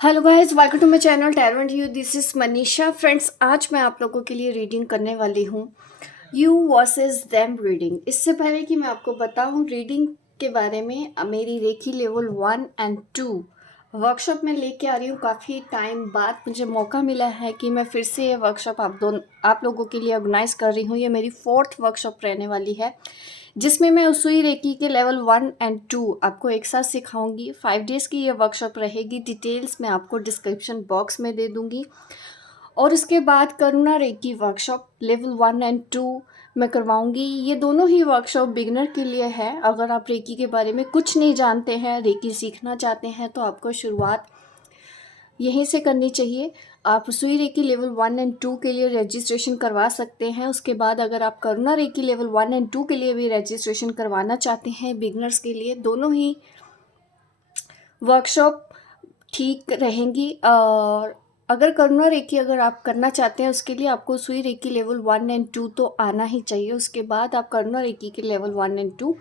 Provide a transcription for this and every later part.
Hello guys, welcome to my channel tarot and you. This is Manisha. Friends, आज मैं आप लोगों के लिए रीडिंग करने वाली हूँ यू वर्सेस देम रीडिंग। इससे पहले कि मैं आपको बताऊँ रीडिंग के बारे में, मेरी रेकी लेवल 1 और 2 वर्कशॉप में लेके आ रही हूँ। काफ़ी टाइम बाद मुझे मौका मिला है कि मैं फिर से ये वर्कशॉप आप लोगों के लिए ऑर्गेनाइज कर रही हूँ। ये मेरी 4th वर्कशॉप रहने वाली है, जिसमें मैं उसुई रेकी के लेवल 1 और 2 आपको एक साथ सिखाऊंगी। 5 डेज़ की ये वर्कशॉप रहेगी। डिटेल्स मैं आपको डिस्क्रिप्शन बॉक्स में दे दूंगी। और उसके बाद करुणा रेकी वर्कशॉप लेवल 1 और 2 मैं करवाऊंगी। ये दोनों ही वर्कशॉप बिगनर के लिए है। अगर आप रेकी के बारे में कुछ नहीं जानते हैं, रेकी सीखना चाहते हैं, तो आपको शुरुआत यहीं से करनी चाहिए। आप सुई रेकी लेवल 1 और 2 के लिए रजिस्ट्रेशन करवा सकते हैं। उसके बाद अगर आप करुणा रेकी लेवल 1 और 2 के लिए भी रजिस्ट्रेशन करवाना चाहते हैं, बिगनर्स के लिए, दोनों ही वर्कशॉप ठीक रहेंगी। और अगर करुणा रेकी अगर आप करना चाहते हैं, उसके लिए आपको सुई रेकी लेवल 1 और 2 तो आना ही चाहिए। उसके बाद आप करुणा रेकी के लेवल 1 और 2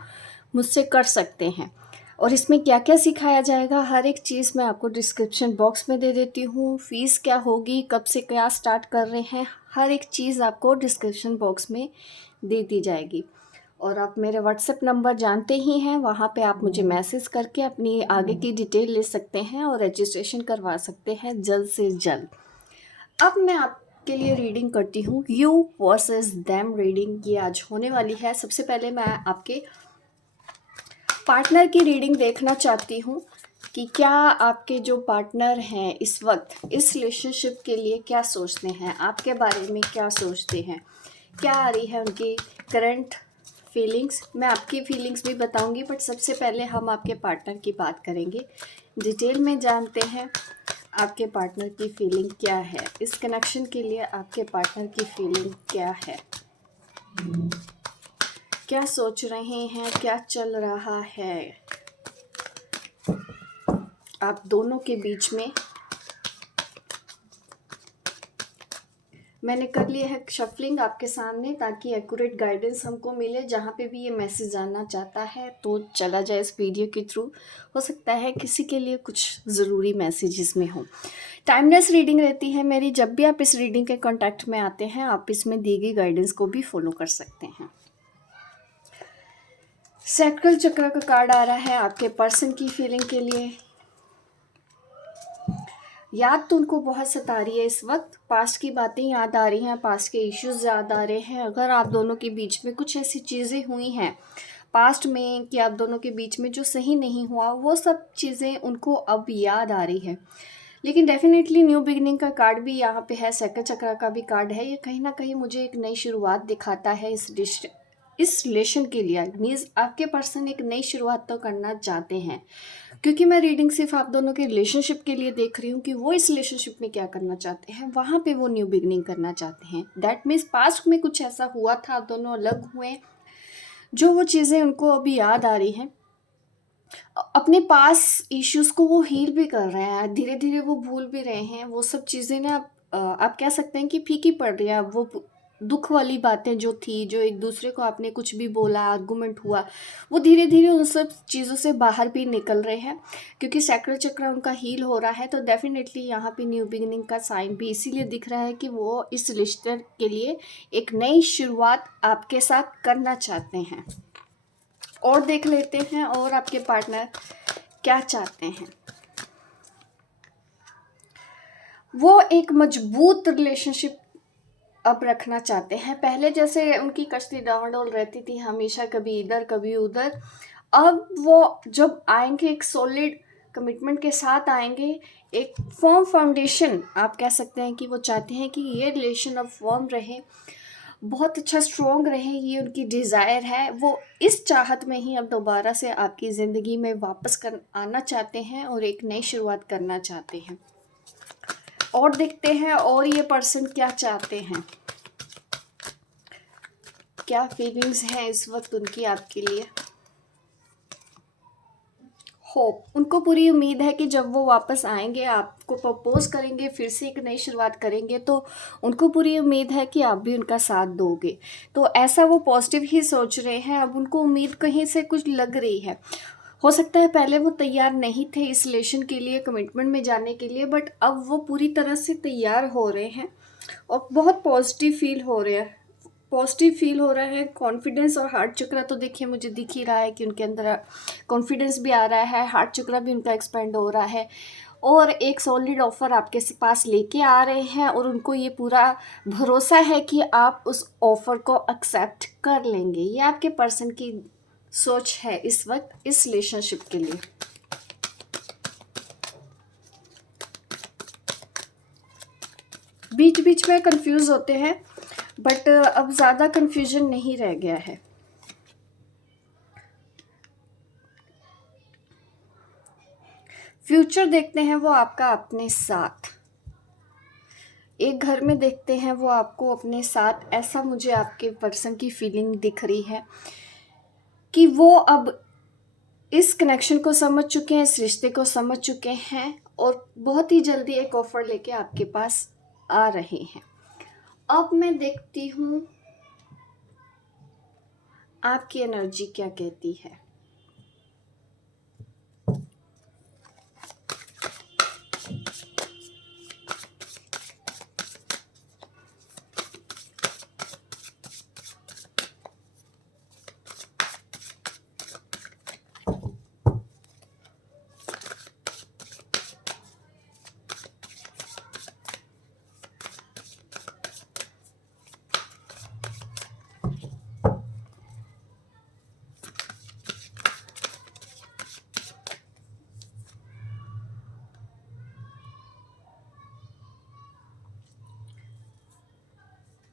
मुझसे कर सकते हैं। और इसमें क्या क्या सिखाया जाएगा, हर एक चीज़ मैं आपको डिस्क्रिप्शन बॉक्स में दे देती हूँ। फीस क्या होगी, कब से क्या स्टार्ट कर रहे हैं, हर एक चीज़ आपको डिस्क्रिप्शन बॉक्स में दे दी जाएगी। और आप मेरे व्हाट्सएप नंबर जानते ही हैं, वहाँ पे आप मुझे मैसेज करके अपनी आगे की डिटेल ले सकते हैं और रजिस्ट्रेशन करवा सकते हैं जल्द से जल्द। अब मैं आपके लिए रीडिंग करती हूँ यू वर्सेस देम रीडिंग। ये आज होने वाली है। सबसे पहले मैं आपके पार्टनर की रीडिंग देखना चाहती हूँ कि क्या आपके जो पार्टनर हैं इस वक्त इस रिलेशनशिप के लिए क्या सोचते हैं, आपके बारे में क्या सोचते हैं, क्या आ रही है उनकी करंट फीलिंग्स। मैं आपकी फीलिंग्स भी बताऊंगी, बट सबसे पहले हम आपके पार्टनर की बात करेंगे। डिटेल में जानते हैं आपके पार्टनर की फीलिंग क्या है, इस कनेक्शन के लिए आपके पार्टनर की फीलिंग क्या है, क्या सोच रहे हैं, क्या चल रहा है आप दोनों के बीच में। मैंने कर लिया है शफलिंग आपके सामने, ताकि एक्यूरेट गाइडेंस हमको मिले। जहाँ पे भी ये मैसेज जाना चाहता है तो चला जाए इस वीडियो के थ्रू। हो सकता है किसी के लिए कुछ ज़रूरी मैसेज इसमें हो। टाइमलेस रीडिंग रहती है मेरी। जब भी आप इस रीडिंग के कांटेक्ट में आते हैं, आप इसमें दी गई गाइडेंस को भी फॉलो कर सकते हैं। सैक्रल चक्र का कार्ड आ रहा है आपके पर्सन की फीलिंग के लिए। याद तो उनको बहुत सता रही है इस वक्त। पास्ट की बातें याद आ रही हैं, पास्ट के इश्यूज याद आ रहे हैं। अगर आप दोनों के बीच में कुछ ऐसी चीज़ें हुई हैं पास्ट में कि आप दोनों के बीच में जो सही नहीं हुआ, वो सब चीज़ें उनको अब याद आ रही है। लेकिन डेफिनेटली न्यू बिगिनिंग का कार्ड भी यहाँ पे है, सैक्रल चक्र का भी कार्ड है। ये कहीं ना कहीं मुझे एक नई शुरुआत दिखाता है इस रिलेशन के लिए। मीन्स आपके पर्सन एक नई शुरुआत तो करना चाहते हैं, क्योंकि मैं रीडिंग सिर्फ आप दोनों के रिलेशनशिप के लिए देख रही हूँ कि वो इस रिलेशनशिप में क्या करना चाहते हैं। वहाँ पे वो न्यू बिगनिंग करना चाहते हैं। दैट मीन्स पास्ट में कुछ ऐसा हुआ था, आप दोनों अलग हुए, जो वो चीज़ें उनको अभी याद आ रही हैं। अपने पास इश्यूज को वो हील भी कर रहे हैं, धीरे धीरे वो भूल भी रहे हैं। वो सब चीज़ें ना आप कह सकते हैं कि फीकी पड़ रही है। वो दुख वाली बातें जो थी, जो एक दूसरे को आपने कुछ भी बोला, आर्गुमेंट हुआ, वो धीरे धीरे उन सब चीज़ों से बाहर भी निकल रहे हैं, क्योंकि सैक्रल चक्र उनका हील हो रहा है। तो डेफिनेटली यहाँ पे न्यू बिगिनिंग का साइन भी इसीलिए दिख रहा है कि वो इस रिश्ते के लिए एक नई शुरुआत आपके साथ करना चाहते हैं। और देख लेते हैं और आपके पार्टनर क्या चाहते हैं। वो एक मजबूत रिलेशनशिप अब रखना चाहते हैं। पहले जैसे उनकी कश्ती डावाडोल रहती थी, हमेशा कभी इधर कभी उधर। अब वो जब आएंगे एक सॉलिड कमिटमेंट के साथ आएंगे, एक फर्म फाउंडेशन आप कह सकते हैं कि वो चाहते हैं कि ये रिलेशन अब फर्म रहे, बहुत अच्छा स्ट्रॉन्ग रहे। ये उनकी डिज़ायर है। वो इस चाहत में ही अब दोबारा से आपकी ज़िंदगी में वापस कर आना चाहते हैं और एक नई शुरुआत करना चाहते हैं। और देखते हैं और ये पर्सन क्या चाहते हैं, क्या फीलिंग्स हैं इस वक्त उनकी आपके लिए। होप, उनको पूरी उम्मीद है कि जब वो वापस आएंगे, आपको प्रपोज करेंगे, फिर से एक नई शुरुआत करेंगे, तो उनको पूरी उम्मीद है कि आप भी उनका साथ दोगे। तो ऐसा वो पॉजिटिव ही सोच रहे हैं। अब उनको उम्मीद कहीं से कुछ लग रही है। हो सकता है पहले वो तैयार नहीं थे इस रिलेशन के लिए, कमिटमेंट में जाने के लिए, बट अब वो पूरी तरह से तैयार हो रहे हैं और बहुत पॉजिटिव फील हो रहा है। पॉजिटिव फील हो रहा है, कॉन्फिडेंस और हार्ट चक्रा तो देखिए मुझे दिख ही रहा है कि उनके अंदर कॉन्फिडेंस भी आ रहा है, हार्ट चक्रा भी उनका एक्सपेंड हो रहा है और एक सॉलिड ऑफर आपके पास लेके आ रहे हैं और उनको ये पूरा भरोसा है कि आप उस ऑफर को एक्सेप्ट कर लेंगे। ये आपके पर्सन की सोच है इस वक्त इस रिलेशनशिप के लिए। बीच बीच में कंफ्यूज होते हैं बट अब ज़्यादा कंफ्यूजन नहीं रह गया है। फ्यूचर देखते हैं वो आपका अपने साथ, एक घर में देखते हैं वो आपको अपने साथ, ऐसा मुझे आपके पर्सन की फीलिंग दिख रही है कि वो अब इस कनेक्शन को समझ चुके हैं, इस रिश्ते को समझ चुके हैं और बहुत ही जल्दी एक ऑफर लेके आपके पास आ रहे हैं। अब मैं देखती हूँ आपकी एनर्जी क्या कहती है।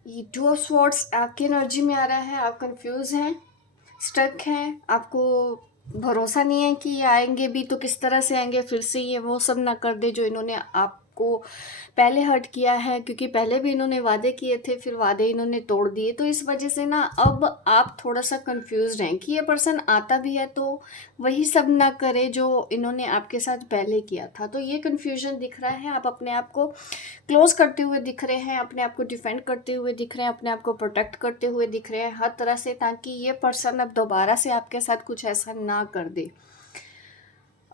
ये टू ऑफ स्वॉर्ड्स आपकी एनर्जी में आ रहा है। आप कंफ्यूज हैं, स्टक हैं, आपको भरोसा नहीं है कि ये आएंगे भी तो किस तरह से आएंगे, फिर से ये वो सब ना कर दे जो इन्होंने आपको पहले हर्ट किया है, क्योंकि पहले भी इन्होंने वादे किए थे फिर वादे इन्होंने तोड़ दिए। तो इस वजह से ना अब आप थोड़ा सा कंफ्यूज हैं कि ये पर्सन आता भी है तो वही सब ना करे जो इन्होंने आपके साथ पहले किया था। तो ये कंफ्यूजन दिख रहा है। आप अपने आप को क्लोज करते हुए दिख रहे हैं, अपने आप को डिफेंड करते हुए दिख रहे हैं, अपने आप को प्रोटेक्ट करते हुए दिख रहे हैं हर तरह से, ताकि ये पर्सन अब दोबारा से आपके साथ कुछ ऐसा ना कर दे।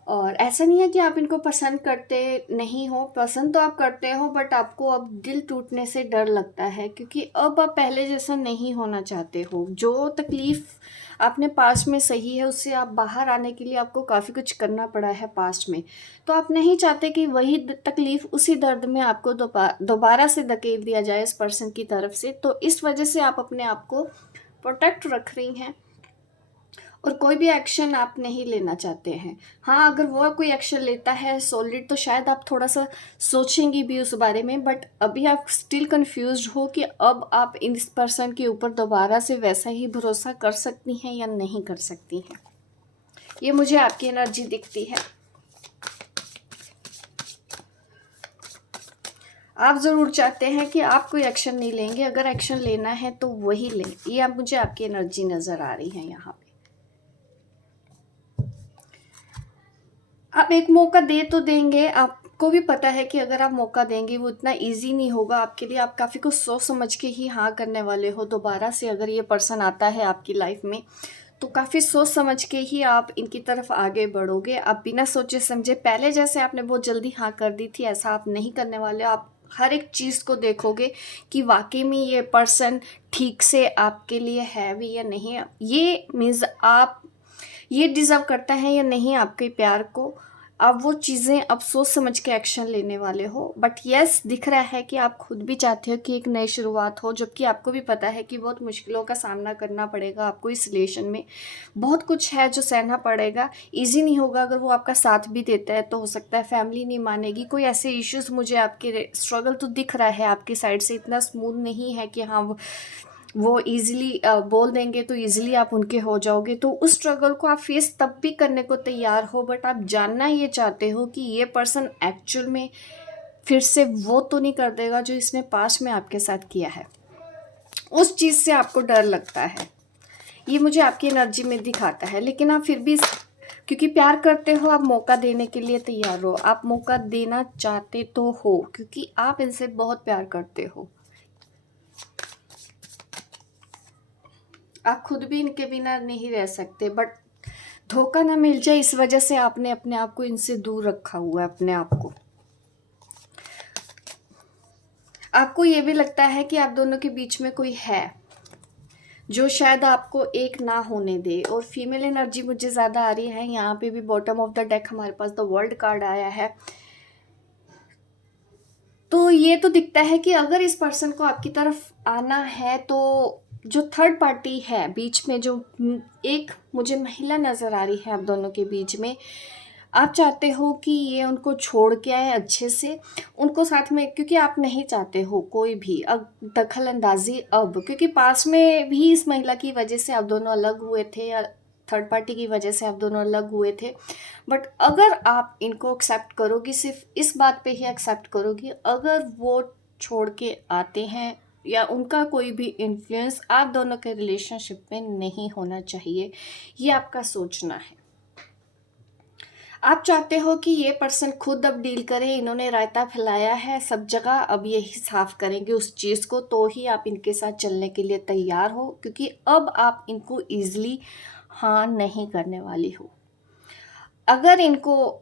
और ऐसा नहीं है कि आप इनको पसंद करते नहीं हो, पसंद तो आप करते हो, बट आपको अब दिल टूटने से डर लगता है क्योंकि अब आप पहले जैसा नहीं होना चाहते हो। जो तकलीफ़ आपने पास्ट में सही है उससे आप बाहर आने के लिए आपको काफ़ी कुछ करना पड़ा है पास्ट में। तो आप नहीं चाहते कि वही तकलीफ़ उसी दर्द में आपको दोबारा से धकेल दिया जाए इस पर्सन की तरफ से। तो इस वजह से आप अपने आप को प्रोटेक्ट रख रही हैं और कोई भी एक्शन आप नहीं लेना चाहते हैं। हाँ, अगर वो कोई एक्शन लेता है सॉलिड तो शायद आप थोड़ा-सा सोचेंगी भी उस बारे में, बट अभी आप स्टिल कन्फ्यूज़्ड हो कि अब आप इस पर्सन के ऊपर दोबारा से वैसा ही भरोसा कर सकती हैं या नहीं कर सकती हैं। ये मुझे आपकी एनर्जी दिखती है। आप ज़रूर चाहते हैं कि आप कोई एक्शन नहीं लेंगे, अगर एक्शन लेना है तो वही लें। ये अब मुझे आपकी एनर्जी नज़र आ रही है यहाँ पे। आप एक मौका दे तो देंगे, आपको भी पता है कि अगर आप मौका देंगे वो इतना ईज़ी नहीं होगा आपके लिए। आप काफ़ी कुछ सोच समझ के ही हाँ करने वाले हो। दोबारा से अगर ये पर्सन आता है आपकी लाइफ में तो काफ़ी सोच समझ के ही आप इनकी तरफ आगे बढ़ोगे। आप बिना सोचे समझे पहले जैसे आपने बहुत जल्दी हाँ कर दी थी ऐसा आप नहीं करने वाले हो। आप हर एक चीज़ को देखोगे कि वाक़ई में ये पर्सन ठीक से आपके लिए है भी या नहीं है। ये मीन्स आप ये डिज़र्व करता है या नहीं आपके प्यार को। आप वो चीज़ें अब सोच समझ के एक्शन लेने वाले हो। बट येस, दिख रहा है कि आप खुद भी चाहते हो कि एक नई शुरुआत हो, जबकि आपको भी पता है कि बहुत मुश्किलों का सामना करना पड़ेगा आपको इस रिलेशन में। बहुत कुछ है जो सहना पड़ेगा, ईज़ी नहीं होगा। अगर वो आपका साथ भी देता है तो हो सकता है फैमिली नहीं मानेगी, कोई ऐसे इश्यूज़ मुझे आपके स्ट्रगल तो दिख रहा है आपकी साइड से, इतना स्मूथ नहीं है कि हाँ वो ईज़िली बोल देंगे तो ईज़िली आप उनके हो जाओगे। तो उस स्ट्रगल को आप फेस तब भी करने को तैयार हो, बट आप जानना ये चाहते हो कि ये पर्सन एक्चुअल में फिर से वो तो नहीं कर देगा जो इसने पास्ट में आपके साथ किया है। उस चीज़ से आपको डर लगता है, ये मुझे आपकी एनर्जी में दिखाता है। लेकिन आप फिर भी क्योंकि प्यार करते हो आप मौका देने के लिए तैयार हो, आप मौका देना चाहते तो हो क्योंकि आप इनसे बहुत प्यार करते हो। आप खुद भी इनके बिना नहीं रह सकते, बट धोखा ना मिल जाए इस वजह से आपने अपने आप को इनसे दूर रखा हुआ है। अपने आप को, आपको ये भी लगता है कि आप दोनों के बीच में कोई है जो शायद आपको एक ना होने दे। और फीमेल एनर्जी मुझे ज़्यादा आ रही है। यहाँ पे भी बॉटम ऑफ द डेक हमारे पास द वर्ल्ड कार्ड आया है। तो ये तो दिखता है कि अगर इस पर्सन को आपकी तरफ आना है तो जो थर्ड पार्टी है बीच में, जो एक मुझे महिला नज़र आ रही है आप दोनों के बीच में, आप चाहते हो कि ये उनको छोड़ के आए अच्छे से, उनको साथ में, क्योंकि आप नहीं चाहते हो कोई भी अब दखल अंदाजी अब, क्योंकि पास में भी इस महिला की वजह से आप दोनों अलग हुए थे या थर्ड पार्टी की वजह से आप दोनों अलग हुए थे। बट अगर आप इनको एक्सेप्ट करोगी, सिर्फ इस बात पे ही एक्सेप्ट करोगी, अगर वो छोड़ के आते हैं या उनका कोई भी इन्फ्लुएंस आप दोनों के रिलेशनशिप में नहीं होना चाहिए, ये आपका सोचना है। आप चाहते हो कि ये पर्सन खुद अब डील करे, इन्होंने रायता फैलाया है सब जगह, अब यही साफ करेंगे उस चीज़ को, तो ही आप इनके साथ चलने के लिए तैयार हो, क्योंकि अब आप इनको ईजिली हाँ नहीं करने वाली हो। अगर इनको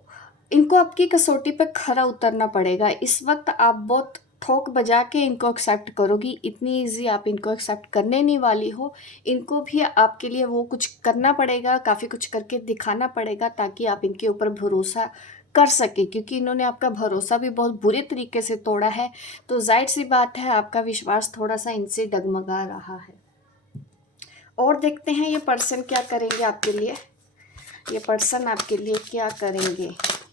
इनको आपकी कसौटी पे खरा उतरना पड़ेगा। इस वक्त आप बहुत ठोक बजा के इनको एक्सेप्ट करोगी, इतनी इजी आप इनको एक्सेप्ट करने नहीं वाली हो। इनको भी आपके लिए वो कुछ करना पड़ेगा, काफ़ी कुछ करके दिखाना पड़ेगा, ताकि आप इनके ऊपर भरोसा कर सके, क्योंकि इन्होंने आपका भरोसा भी बहुत बुरे तरीके से तोड़ा है। तो जाहिर सी बात है आपका विश्वास थोड़ा सा इनसे डगमगा रहा है। और देखते हैं ये पर्सन क्या करेंगे आपके लिए। ये पर्सन आपके लिए क्या करेंगे,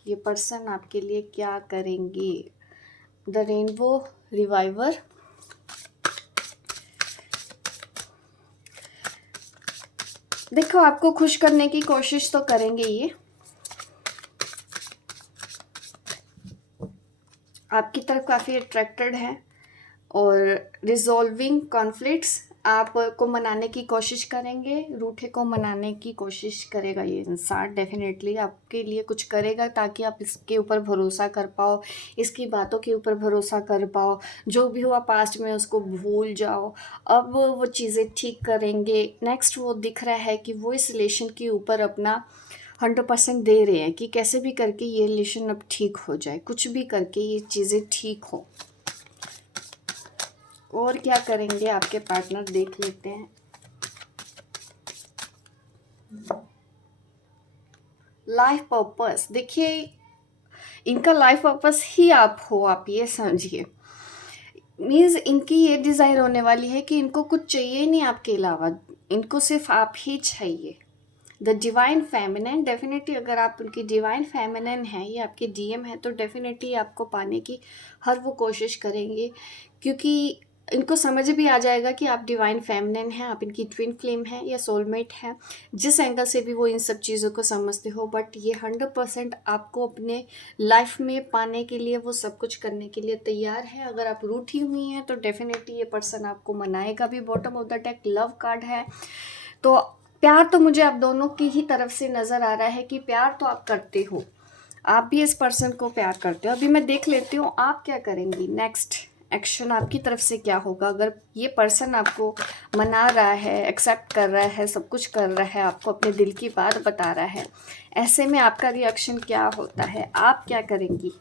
ये पर्सन आपके लिए क्या करेंगे। द रेनबो रिवाइवर, देखो आपको खुश करने की कोशिश तो करेंगे ये, आपकी तरफ काफ़ी अट्रैक्टेड है। और रिजॉल्विंग कॉन्फ्लिक्ट्स, आपको मनाने की कोशिश करेंगे, रूठे को मनाने की कोशिश करेगा ये इंसान। डेफिनेटली आपके लिए कुछ करेगा ताकि आप इसके ऊपर भरोसा कर पाओ, इसकी बातों के ऊपर भरोसा कर पाओ। जो भी हुआ पास्ट में उसको भूल जाओ, अब वो चीज़ें ठीक करेंगे। नेक्स्ट वो दिख रहा है कि वो इस रिलेशन के ऊपर अपना 100% दे रहे हैं कि कैसे भी करके ये रिलेशन अब ठीक हो जाए, कुछ भी करके ये चीज़ें ठीक हो। और क्या करेंगे आपके पार्टनर, देख लेते हैं। लाइफ पर्पस, देखिए इनका लाइफ पर्पस ही आप हो, आप ये समझिए। मीन्स इनकी ये डिज़ायर होने वाली है कि इनको कुछ चाहिए नहीं आपके अलावा, इनको सिर्फ आप ही चाहिए। द डिवाइन फेमिनिन, डेफिनेटली अगर आप उनकी डिवाइन फेमिनिन हैं, ये आपके डीएम है, तो डेफिनेटली आपको पाने की हर वो कोशिश करेंगे, क्योंकि इनको समझ भी आ जाएगा कि आप डिवाइन फेमिनिन हैं, आप इनकी ट्विन फ्लेम हैं या सोलमेट हैं, जिस एंगल से भी वो इन सब चीज़ों को समझते हो। बट ये 100% आपको अपने लाइफ में पाने के लिए वो सब कुछ करने के लिए तैयार है। अगर आप रूठी हुई हैं तो डेफिनेटली ये पर्सन आपको मनाएगा भी। Bottom of the deck love card है, तो प्यार तो मुझे आप दोनों की ही तरफ से नज़र आ रहा है कि प्यार तो आप करते हो, आप भी इस पर्सन को प्यार करते हो। अभी मैं देख लेती हूँ आप क्या करेंगी, नेक्स्ट एक्शन आपकी तरफ से क्या होगा। अगर ये पर्सन आपको मना रहा है, एक्सेप्ट कर रहा है, सब कुछ कर रहा है, आपको अपने दिल की बात बता रहा है, ऐसे में आपका रिएक्शन क्या होता है, आप क्या करेंगी,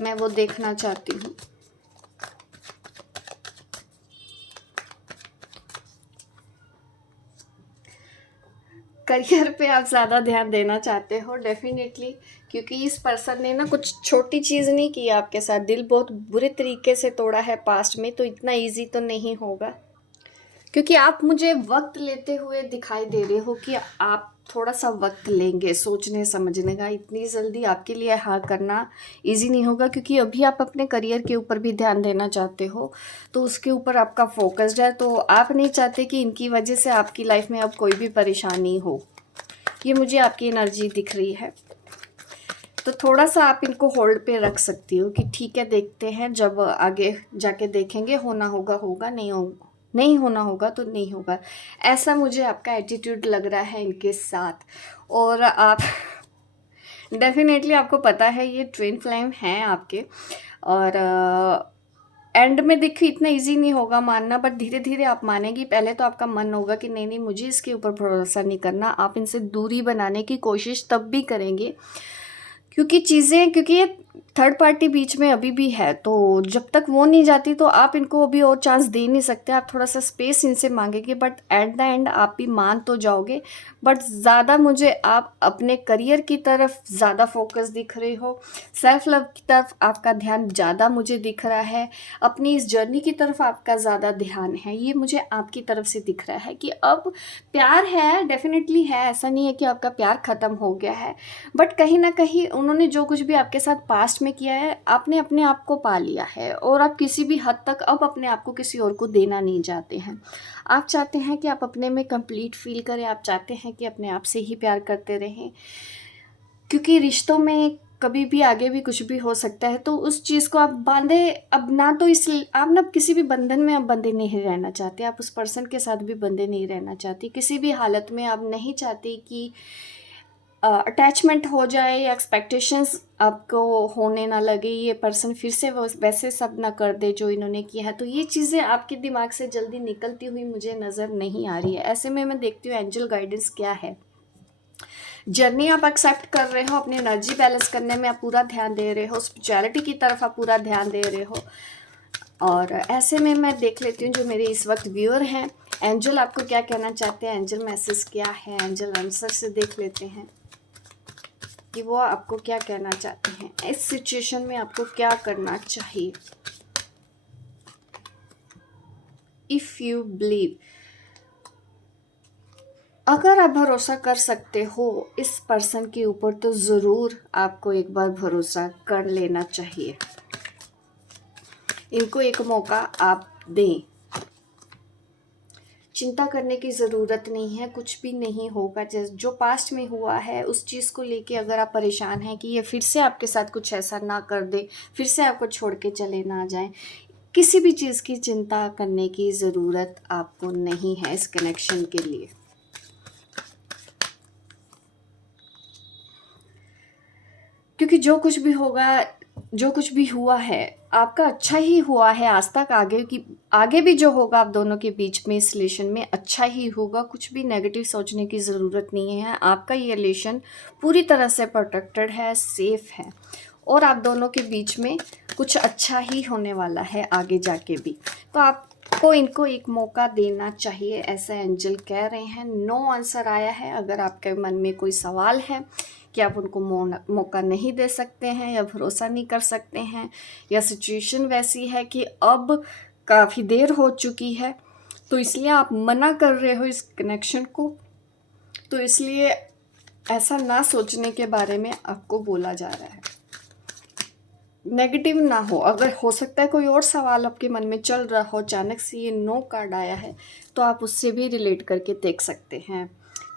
मैं वो देखना चाहती हूँ। करियर पे आप ज़्यादा ध्यान देना चाहते हो डेफिनेटली, क्योंकि इस पर्सन ने ना कुछ छोटी चीज़ नहीं की आपके साथ, दिल बहुत बुरे तरीके से तोड़ा है पास्ट में, तो इतना इजी तो नहीं होगा। क्योंकि आप मुझे वक्त लेते हुए दिखाई दे रहे हो कि आप थोड़ा सा वक्त लेंगे सोचने समझने का, इतनी जल्दी आपके लिए हाँ करना इजी नहीं होगा, क्योंकि अभी आप अपने करियर के ऊपर भी ध्यान देना चाहते हो, तो उसके ऊपर आपका फोकस्ड है। तो आप नहीं चाहते कि इनकी वजह से आपकी लाइफ में अब कोई भी परेशानी हो, ये मुझे आपकी एनर्जी दिख रही है। तो थोड़ा सा आप इनको होल्ड पे रख सकती हो कि ठीक है देखते हैं, जब आगे जाके देखेंगे, होना होगा होगा, नहीं होना होगा तो नहीं होगा। ऐसा मुझे आपका एटीट्यूड लग रहा है इनके साथ। और आप डेफिनेटली आपको पता है ये ट्विन फ्लेम हैं आपके, और एंड में देखिए इतना इजी नहीं होगा मानना, बट धीरे धीरे आप मानेंगी। पहले तो आपका मन होगा कि नहीं नहीं मुझे इसके ऊपर भरोसा नहीं करना, आप इनसे दूरी बनाने की कोशिश तब भी करेंगे, क्योंकि ये थर्ड पार्टी बीच में अभी भी है, तो जब तक वो नहीं जाती तो आप इनको अभी और चांस दे नहीं सकते। आप थोड़ा सा स्पेस इनसे मांगेंगे, बट एट द एंड आप भी मान तो जाओगे। बट ज़्यादा मुझे आप अपने करियर की तरफ ज़्यादा फोकस दिख रहे हो, सेल्फ लव की तरफ आपका ध्यान ज़्यादा मुझे दिख रहा है, अपनी इस जर्नी की तरफ आपका ज़्यादा ध्यान है। ये मुझे आपकी तरफ से दिख रहा है कि अब प्यार है, डेफिनेटली है, ऐसा नहीं है कि आपका प्यार ख़त्म हो गया है, बट कहीं ना कहीं उन्होंने जो कुछ भी आपके साथ पास्ट में किया है, आपने अपने आप को पा लिया है, और आप किसी भी हद तक अब अपने आप को किसी और को देना नहीं चाहते हैं। आप चाहते हैं कि आप अपने में कंप्लीट फील करें, आप चाहते हैं कि अपने आप से ही प्यार करते रहें, क्योंकि रिश्तों में कभी भी आगे भी कुछ भी हो सकता है। तो उस चीज़ को आप बांधे अब ना, तो इसलिए आप ना किसी भी बंधन में आप बंधे नहीं रहना चाहते, आप उस पर्सन के साथ भी बंधे नहीं रहना चाहती, किसी भी हालत में आप नहीं चाहती कि अटैचमेंट हो जाए या एक्सपेक्टेशंस आपको होने ना लगे, ये पर्सन फिर से वो वैसे सब ना कर दे जो इन्होंने किया है। तो ये चीज़ें आपके दिमाग से जल्दी निकलती हुई मुझे नज़र नहीं आ रही है। ऐसे में मैं देखती हूँ एंजल गाइडेंस क्या है। जर्नी आप एक्सेप्ट कर रहे हो, अपनी एनर्जी बैलेंस करने में आप पूरा ध्यान दे रहे हो, स्पिरिचुअलिटी की तरफ आप पूरा ध्यान दे रहे हो। और ऐसे में मैं देख लेती हूँ जो मेरे इस वक्त व्यूअर हैं, एंजल आपको क्या कहना चाहते हैं, एंजल मैसेज क्या है, एंजल आंसर से देख लेते हैं कि वो आपको क्या कहना चाहते हैं, इस सिचुएशन में आपको क्या करना चाहिए। इफ़ यू बिलीव, अगर आप भरोसा कर सकते हो इस पर्सन के ऊपर, तो ज़रूर आपको एक बार भरोसा कर लेना चाहिए। इनको एक मौका आप दें, चिंता करने की ज़रूरत नहीं है, कुछ भी नहीं होगा। जैसे जो पास्ट में हुआ है उस चीज़ को लेके अगर आप परेशान हैं कि ये फिर से आपके साथ कुछ ऐसा ना कर दे, फिर से आपको छोड़ के चले ना जाएं, किसी भी चीज़ की चिंता करने की ज़रूरत आपको नहीं है इस कनेक्शन के लिए। क्योंकि जो कुछ भी होगा, जो कुछ भी हुआ है आपका अच्छा ही हुआ है आज तक, आगे भी जो होगा आप दोनों के बीच में इस रिलेशन में अच्छा ही होगा। कुछ भी नेगेटिव सोचने की ज़रूरत नहीं है। आपका ये रिलेशन पूरी तरह से प्रोटेक्टेड है, सेफ है, और आप दोनों के बीच में कुछ अच्छा ही होने वाला है आगे जाके भी। तो आपको इनको एक मौका देना चाहिए, ऐसा एंजल कह रहे हैं। नो आंसर आया है। अगर आपके मन में कोई सवाल है कि आप उनको मौका नहीं दे सकते हैं या भरोसा नहीं कर सकते हैं, या सिचुएशन वैसी है कि अब काफ़ी देर हो चुकी है तो इसलिए आप मना कर रहे हो इस कनेक्शन को, तो इसलिए ऐसा ना सोचने के बारे में आपको बोला जा रहा है। नेगेटिव ना हो, अगर हो सकता है कोई और सवाल आपके मन में चल रहा हो, अचानक से ये नो कार्ड आया है तो आप उससे भी रिलेट करके देख सकते हैं।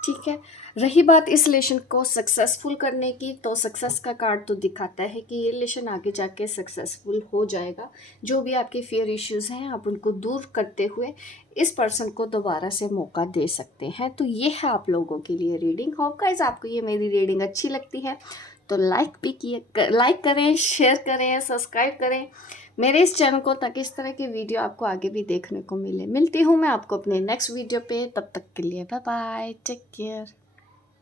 ठीक है, रही बात इस रिलेशन को सक्सेसफुल करने की, तो सक्सेस का कार्ड तो दिखाता है कि ये रिलेशन आगे जाके सक्सेसफुल हो जाएगा। जो भी आपके फियर इश्यूज़ हैं आप उनको दूर करते हुए इस पर्सन को दोबारा से मौका दे सकते हैं। तो ये है आप लोगों के लिए रीडिंग। होप गाइस आपको ये मेरी रीडिंग अच्छी लगती है तो लाइक करें, शेयर करें, सब्सक्राइब करें मेरे इस चैनल को, ताकि इस तरह की वीडियो आपको आगे भी देखने को मिले। मिलती हूँ मैं आपको अपने नेक्स्ट वीडियो पे, तब तक के लिए बाय बाय, टेक केयर।